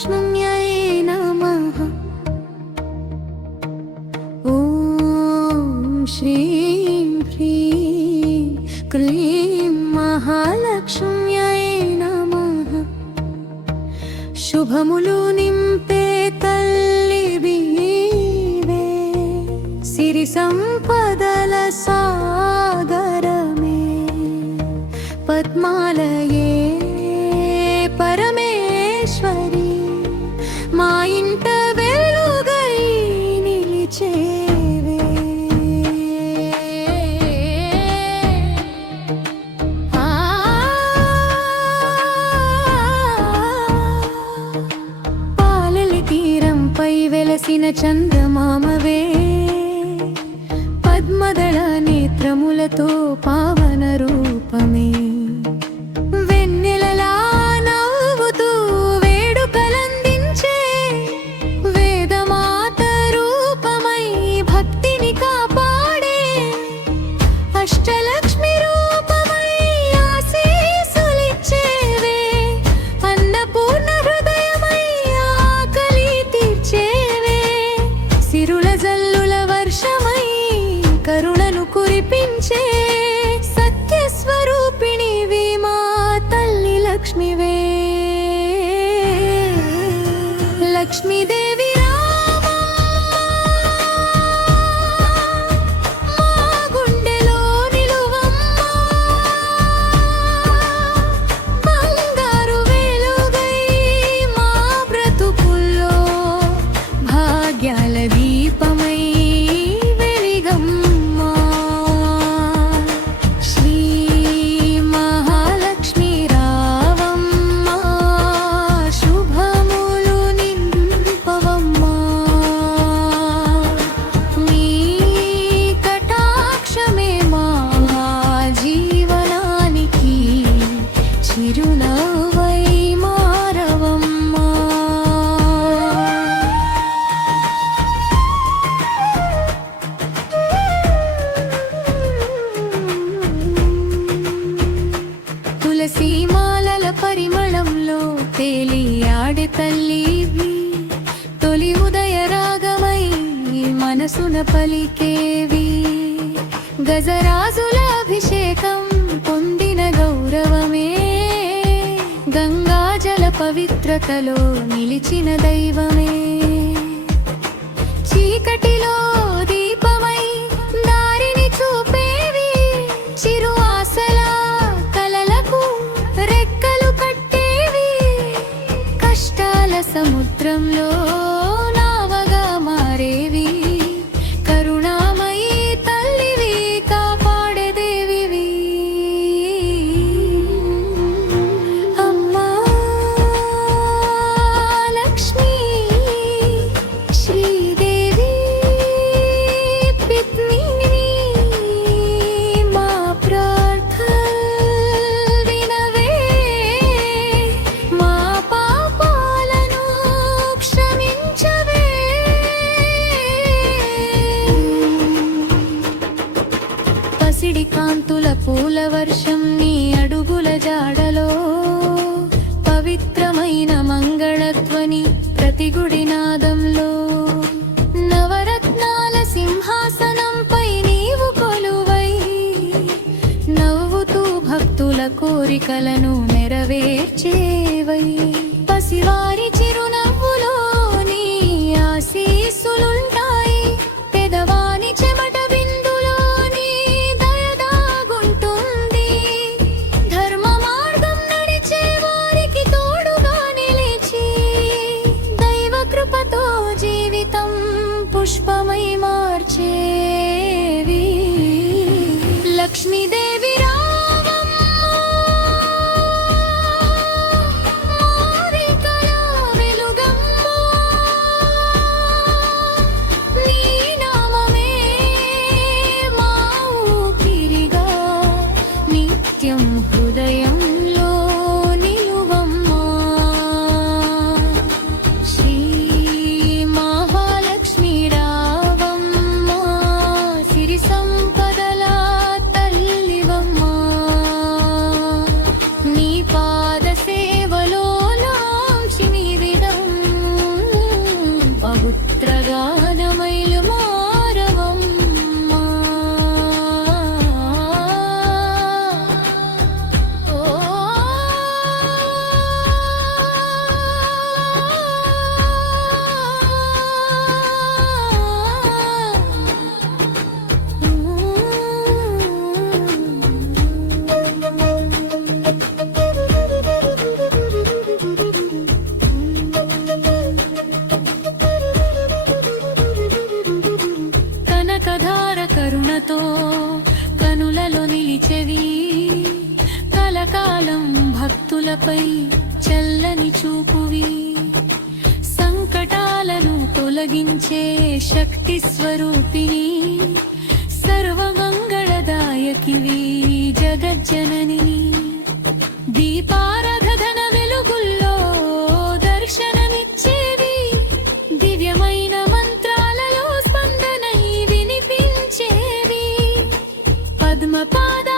महालक्ष्म्यै नमः। ॐ श्रीं ह्रीं क्लीं महालक्ष्म्यै नमः। शुभमुलु निंपे तल्लिविवे सिरि संपदल सागरमे पद्मालये परमेश्वरी మా ఇంట వెలుగై నిలిచేవే। పాలలి తీరంపై వెలసిన చందమామవే పద్మదళ నేత్రములతో పావన రూపమే కరుణను కురిపించే సత్య స్వరూపిణివి మా తల్లి లక్ష్మివే। లక్ష్మీదేవి తులసీమాలల పరిమళంలో తేలియాడే తల్లివి తొలి ఉదయ రాగమై మనసున పలికేవి గజరాజుల అభిషేకం పొందిన గౌరవమే గంగాజల పవిత్రతలో నిలిచిన దైవమే చీకటిలో దీపమై దారిని చూపేవి చిరు ఆశల కలలకు రెక్కలు కట్టేవి కష్టాల సముద్రంలో నావగా మారేవి కరుణామయీ తల్లివి కాపాడే దేవివి అమ్మా లక్ష్మీ శ్రీదేవి పిత్నిని మా ప్రార్థనలు వినవే మా పాపాలను క్షమించవే। పసిడి కాంతుల పూల వర్షం నీ అడుగుల జాడలో పవిత్రమైన మంగళధ్వని ప్రతి గుడి నాదంలో నవరత్నాల సింహాసనంపై నీవు కొలువై నవ్వుతూ భక్తుల కోరికలను నెరవేర్చేవై పసివారి చిరునవ్వులో నీ ఆశీస్సులుంటాయి పెదవాని చెమట బిందులో నీ దయ దాగుంటుంది ధర్మ మార్గం నడిచే వారికి తోడుగా నిలిచి దైవ కృపతో జీవితం పుష్పమై మార్చేవి లక్ష్మీదేవి హృదయంలో నిలువమ్మా శ్రీ మహాలక్ష్మి రావమ్మా సిరి సంపదల తల్లి కనులలో నిలిచెవి కలకాలం భక్తులపై చల్లని చూపువి సంకటాలను తొలగించే శక్తి స్వరూపిణి సర్వమంగళదాయకివి జగజ్జనని దీపారాధన వెలుగుల్లో దర్శనమిచ్చేవి దివ్యమైన మంత్రాలలో స్పందనై వినిపించేవి పద్మపాద